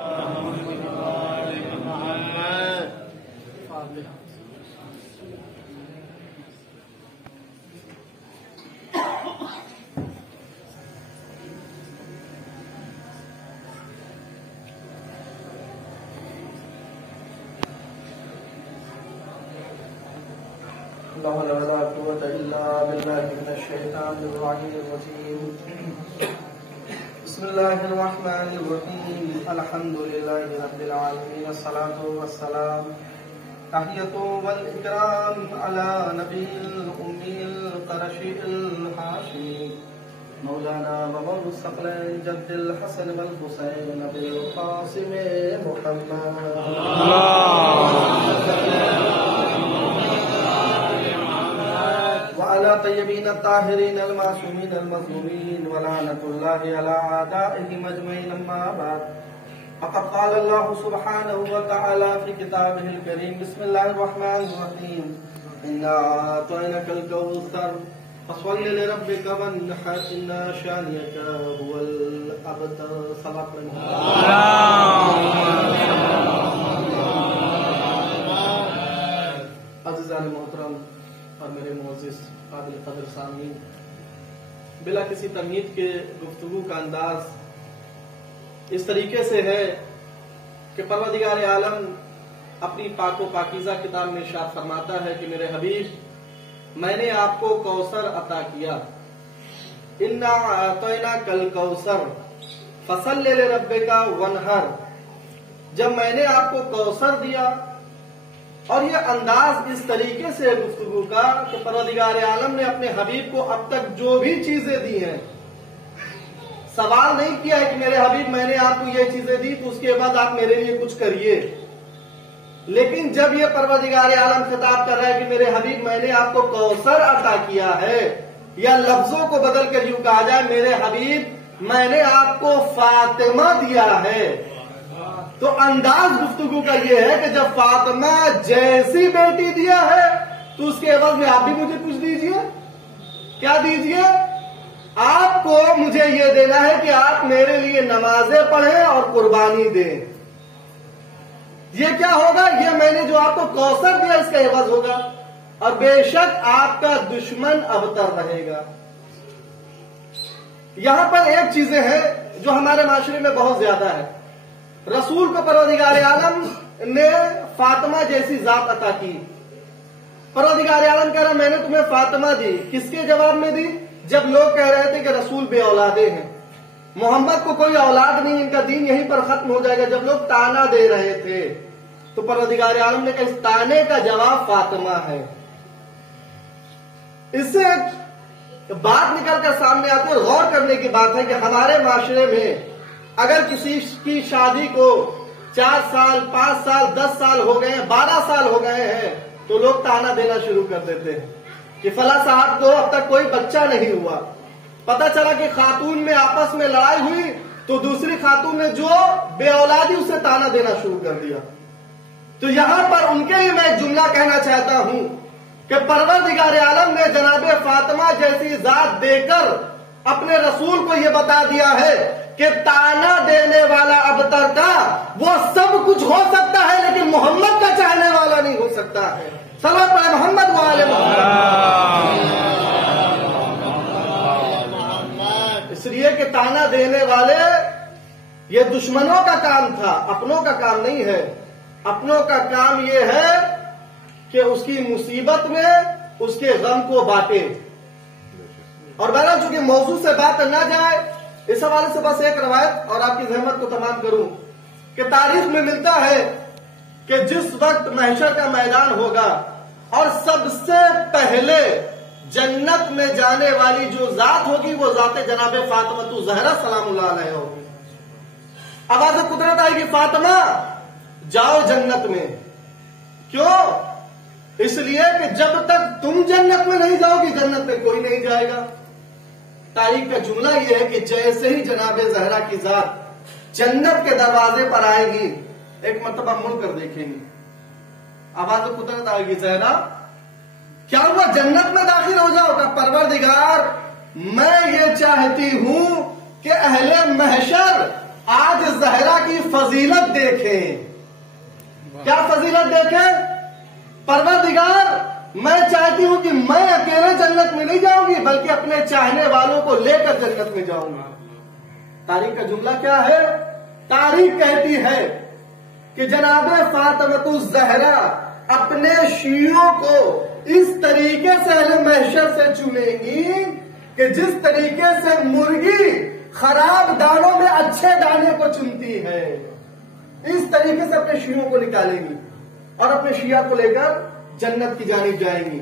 لا حول ولا قوة إلا بالله من الشيطان الرجيم. بسم الله الرحمن الرحيم. الحمد لله رب العالمين. الصلاة والسلام تحية والإكرام على نبي الأمي القرشي الحاشمي مولانا ومولى الثقلين جد الحسن والحسين بالقاسم محمد وعلى طيبين الطاهرين المعصومين المظلومين ولعنة الله على أعدائهم أجمعين. أما بعد فقد قال الله سبحانه وتعالى في كتابه الكريم. بسم الله الرحمن الرحيم. إنا أعطيناك الكوثر فصل لربك وانحر إن شانئك هو الأبتر. صدق الله. عزیزان محترم اور میرے معزز قابل قدر سامعین، بلا کسی تمہید کے گفتگو کا انداز اس طریقے سے ہے کہ پروردگار عالم اپنی پاک و پاکیزہ کتاب میں ارشاد فرماتا ہے کہ میرے حبیب، میں نے آپ کو کوثر عطا کیا. انا اعطیناک الکوثر فصل لربک وانحر. جب میں نے آپ کو کوثر دیا، اور یہ انداز اس طریقے سے گفتگو کا کہ پروردگار عالم نے اپنے حبیب کو اب تک جو بھی چیزیں دی ہیں، سوال نہیں کیا ہے کہ میرے حبیب میں نے آپ کو یہ چیزیں دی تو اس کے بعد آپ میرے لیے کچھ کریے. لیکن جب یہ پروردگار عالم خطاب کر رہا ہے کہ میرے حبیب میں نے آپ کو کوثر عطا کیا ہے، یا لفظوں کو بدل کر یوں کہا جائے میرے حبیب میں نے آپ کو فاطمہ دیا ہے، تو انداز گفتگو کا یہ ہے کہ جب فاطمہ جیسی بیٹی دیا ہے تو اس کے عوض میں آپ بھی مجھے کچھ دیجئے. کیا دیجئے؟ آپ کو مجھے یہ دینا ہے کہ آپ میرے لیے نمازیں پڑھیں اور قربانی دیں. یہ کیا ہوگا؟ یہ میں نے جو آپ کو کوثر دیا اس کا عوض ہوگا. اور بے شک آپ کا دشمن ابتر رہے گا. یہاں پر ایک چیزیں ہیں جو ہمارے معاشرے میں بہت زیادہ ہے. رسول کو پروردگار عالم نے فاطمہ جیسی ذات عطا کی. پروردگار عالم کہہ رہا میں نے تمہیں فاطمہ دی. کس کے جواب میں دی؟ جب لوگ کہہ رہے تھے کہ رسول بے اولادے ہیں، محمد کو کوئی اولاد نہیں، ان کا دین یہیں پر ختم ہو جائے گا. جب لوگ تانا دے رہے تھے تو پروردگار عالم نے کہا اس تانے کا جواب فاطمہ ہے. اس سے بات نکل کر سامنے آتی ہے اور غور کرنے کی بات ہے کہ ہمارے معاشرے میں اگر کسی کی شادی کو 4 سال 5 سال 10 سال ہو گئے ہیں، 12 سال ہو گئے ہیں، تو لوگ تانا دینا شروع کر دیتے ہیں کہ فلاں صاحب کو اب تک کوئی بچہ نہیں ہوا. پتہ چلا کہ خاتون میں آپس میں لڑائی ہوئی تو دوسری خاتون نے جو بے اولادی اسے تانا دینا شروع کر دیا. تو یہاں پر ان کے لیے میں ایک جملہ کہنا چاہتا ہوں کہ پروردگار عالم نے جناب فاطمہ جیسی ذات دے کر اپنے رسول کو یہ بتا دیا ہے کہ تانا دینے والا ابتر کا وہ سب کچھ ہو سکتا ہے لیکن محمد کا چاہنے والا نہیں ہو سکتا ہے. صلوات پڑھیں محمد وآل محمد. اس لیے کہ تانا دینے والے یہ دشمنوں کا کام تھا، اپنوں کا کام نہیں ہے. اپنوں کا کام یہ ہے کہ اس کی مصیبت میں اس کے غم کو بانٹے. اور بہرحال چونکہ موضوع سے بات نہ جائے اس حوالے سے بس ایک روایت اور آپ کی زحمت کو تمام کروں کہ تاریخ میں ملتا ہے کہ جس وقت محشر کا میدان ہوگا اور سب سے پہلے جنت میں جانے والی جو ذات ہوگی وہ ذات جناب فاطمہ زہرا سلام اللہ علیہ ہوگی. آواز قدرت آئے گی فاطمہ جاؤ جنت میں. کیوں؟ اس لیے کہ جب تک تم جنت میں نہیں جاؤ گی جنت میں کوئی نہیں جائے گا. تاریخ کا جملہ یہ ہے کہ جیسے ہی جناب زہرا کی ذات جنت کے دروازے پر آئے گی ایک مرتبہ مڑ کر دیکھیں گی. آواز قدرت آئے گی زہرا کیا ہوا جنت میں داخل ہو جاؤ گا؟ پروردگار میں یہ چاہتی ہوں کہ اہل محشر آج زہرا کی فضیلت دیکھیں. کیا فضیلت دیکھیں؟ پروردگار میں چاہتی ہوں کہ میں اکیلے جنت میں نہیں جاؤں گی بلکہ اپنے چاہنے والوں کو لے کر جنت میں جاؤں گا. تاریخ کا جملہ کیا ہے؟ تاریخ کہتی ہے کہ جناب فاطمہ الزہرا اپنے شیعوں کو اس طریقے سے اہل محشر سے چنیں گی کہ جس طریقے سے مرغی خراب دانوں میں اچھے دانے کو چنتی ہے، اس طریقے سے اپنے شیعوں کو نکالیں گی اور اپنے شیعہ کو لے کر جنت کی جانب جائیں گی.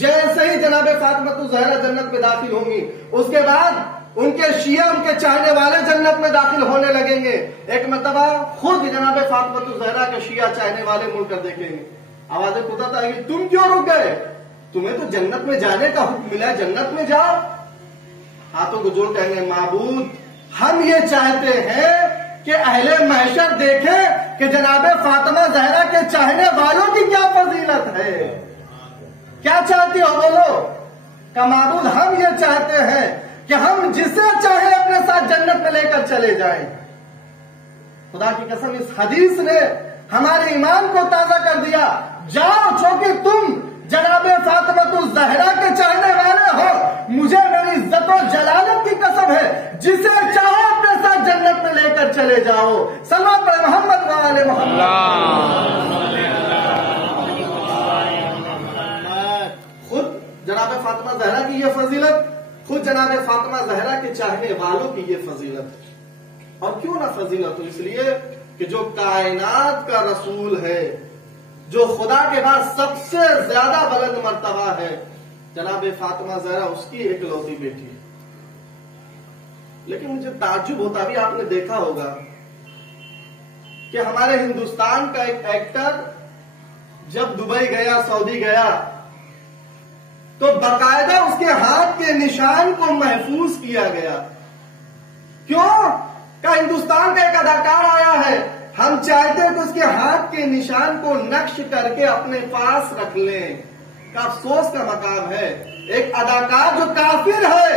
جیسے ہی جناب فاطمہ الزہرا جنت میں داخل ہوں گی، اس کے بعد ان کے شیعہ، ان کے چاہنے والے جنت میں داخل ہونے لگیں گے. ایک مرتبہ خود جناب فاطمہ الزہرا کے شیعہ چاہنے والے مڑ کر دیکھیں گے، آوازیں قدرت آئے گی، تم کیوں رک گئے؟ تمہیں تو جنت میں جانے کا حکم ملا ہے، جنت میں جاؤ. ہاتھوں کو جوڑ کہیں گے، معبود ہم یہ چاہتے ہیں کہ اہل محشر دیکھیں کہ جناب فاطمہ زہرا کے چاہنے والوں کی کیا فضیلت ہے. کیا چاہتی ہو بولو؟ کہ معبود ہم یہ چاہتے ہیں کہ ہم جسے چاہے اپنے ساتھ جنت میں لے کر چلے جائیں. خدا کی قسم اس حدیث نے ہمارے ایمان کو تازہ کر دیا. جاؤ، چونکہ تم جناب فاطمہ الزہرا کے چاہنے والے ہو، مجھے میری عزت و جلالت کی قسم ہے، جسے چاہو اپنے ساتھ جنت میں لے کر چلے جاؤ. صلوات پر محمد وآل محمد. خود جناب فاطمہ زہرا کی یہ فضیلت، خود جناب فاطمہ زہرا کے چاہنے والوں کی یہ فضیلت. اور کیوں نہ فضیلت ہو؟ اس لیے کہ جو کائنات کا رسول ہے، جو خدا کے بعد سب سے زیادہ بلند مرتبہ ہے، جناب فاطمہ زہرا اس کی اکلوتی بیٹی ہے. لیکن مجھے تعجب ہوتا بھی، آپ نے دیکھا ہوگا کہ ہمارے ہندوستان کا ایک ایکٹر جب دبئی گیا، سعودی گیا، تو باقاعدہ اس کے ہاتھ کے نشان کو محفوظ کیا گیا. کیوں؟ کہ ہندوستان کا ایک اداکار آیا ہے، ہم چاہتے ہیں کہ اس کے ہاتھ کے نشان کو نقش کر کے اپنے پاس رکھ لیں. کا افسوس کا مقام ہے، ایک اداکار جو کافر ہے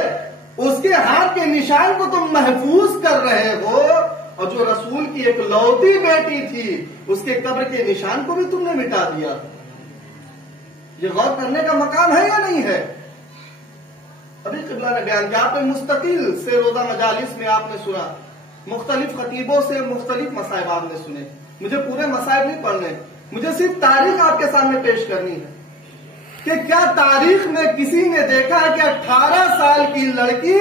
اس کے ہاتھ کے نشان کو تم محفوظ کر رہے ہو، اور جو رسول کی ایک لوتی بیٹی تھی اس کے قبر کے نشان کو بھی تم نے مٹا دیا. یہ غور کرنے کا مقام ہے یا نہیں ہے؟ ابھی قبلہ نے بیان کیا، آپ نے مستقل سے روزہ مجالس میں آپ نے سنا، مختلف خطیبوں سے مختلف مصائب آپ نے سنے. مجھے پورے مصائب نہیں پڑھنے، مجھے صرف تاریخ آپ کے سامنے پیش کرنی ہے کہ کیا تاریخ میں کسی نے دیکھا ہے کہ 18 سال کی لڑکی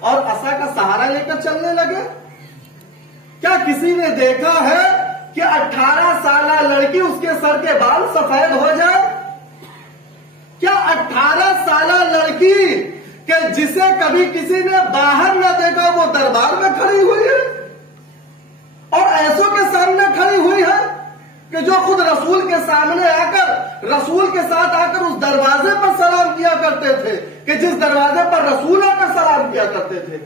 اور عصا کا سہارا لے کر چلنے لگے؟ کیا کسی نے دیکھا ہے کہ 18 سالہ لڑکی اس کے سر کے بال سفید ہو جائے؟ کیا 18 سالہ لڑکی کہ جسے کبھی کسی نے باہر نہ دیکھا وہ دربار میں کھڑی ہوئی ہے اور ایسوں کے سامنے کھڑی ہوئی ہے کہ جو خود رسول کے سامنے آ کر، رسول کے ساتھ آ کر اس دروازے پر سلام کیا کرتے تھے کہ جس دروازے پر رسول آ کر سلام کیا کرتے تھے.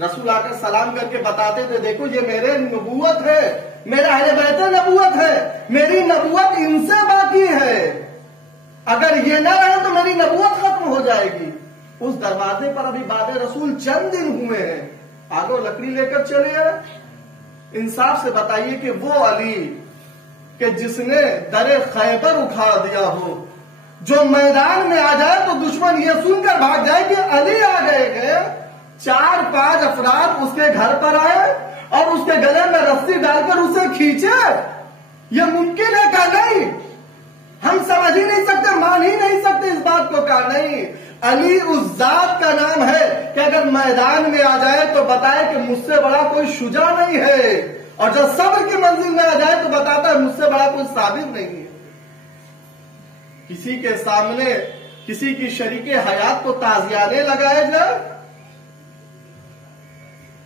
رسول آ کر سلام کر کے بتاتے تھے، دیکھو یہ میرے نبوت ہے، میرا اہل بیت نبوت ہے، میری نبوت ان سے باقی ہے، اگر یہ نہ رہے تو میری نبوت ختم ہو جائے گی. اس دروازے پر ابھی بعد رسول چند دن ہوئے ہیں، آگو لکڑی لے کر چلے آئے. انصاف سے بتائیے کہ وہ علی کہ جس نے در خیبر اکھاڑ دیا ہو، جو میدان میں آ جائے تو دشمن یہ سن کر بھاگ جائے کہ علی آ گئے، 4-5 افراد اس کے گھر پر آئے اور اس کے گلے میں رسی ڈال کر اسے کھینچے، یہ ممکن ہے کہ نہیں؟ ہم سمجھ ہی نہیں سکتے، مان ہی نہیں سکتے اس بات کو کہ نہیں. علی اس ذات کا نام ہے کہ اگر میدان میں آ جائے تو بتائے کہ مجھ سے بڑا کوئی شجاع نہیں ہے، اور جب صبر کی منزل میں آ جائے تو بتاتا ہے مجھ سے بڑا کوئی صابر نہیں ہے. کسی کے سامنے کسی کی شریک حیات کو تعزیانے لگائے جائے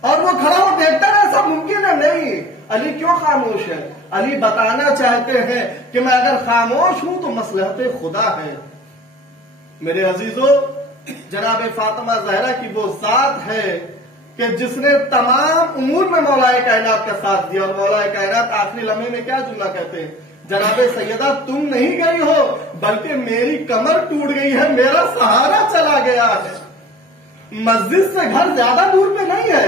اور وہ کھڑا ہو دیکھتا ہے، ایسا ممکن ہے نہیں. علی کیوں خاموش ہے؟ علی بتانا چاہتے ہیں کہ میں اگر خاموش ہوں تو مصلحت خدا ہے. میرے عزیزو، جناب فاطمہ زہرا کی وہ ذات ہے کہ جس نے تمام امور میں مولا کائنات کا ساتھ دیا، اور مولا کائنات آخری لمحے میں کیا جملہ کہتے ہیں؟ جناب سیدہ تم نہیں گئی ہو بلکہ میری کمر ٹوٹ گئی ہے، میرا سہارا چلا گیا ہے. مسجد سے گھر زیادہ دور پہ نہیں ہے،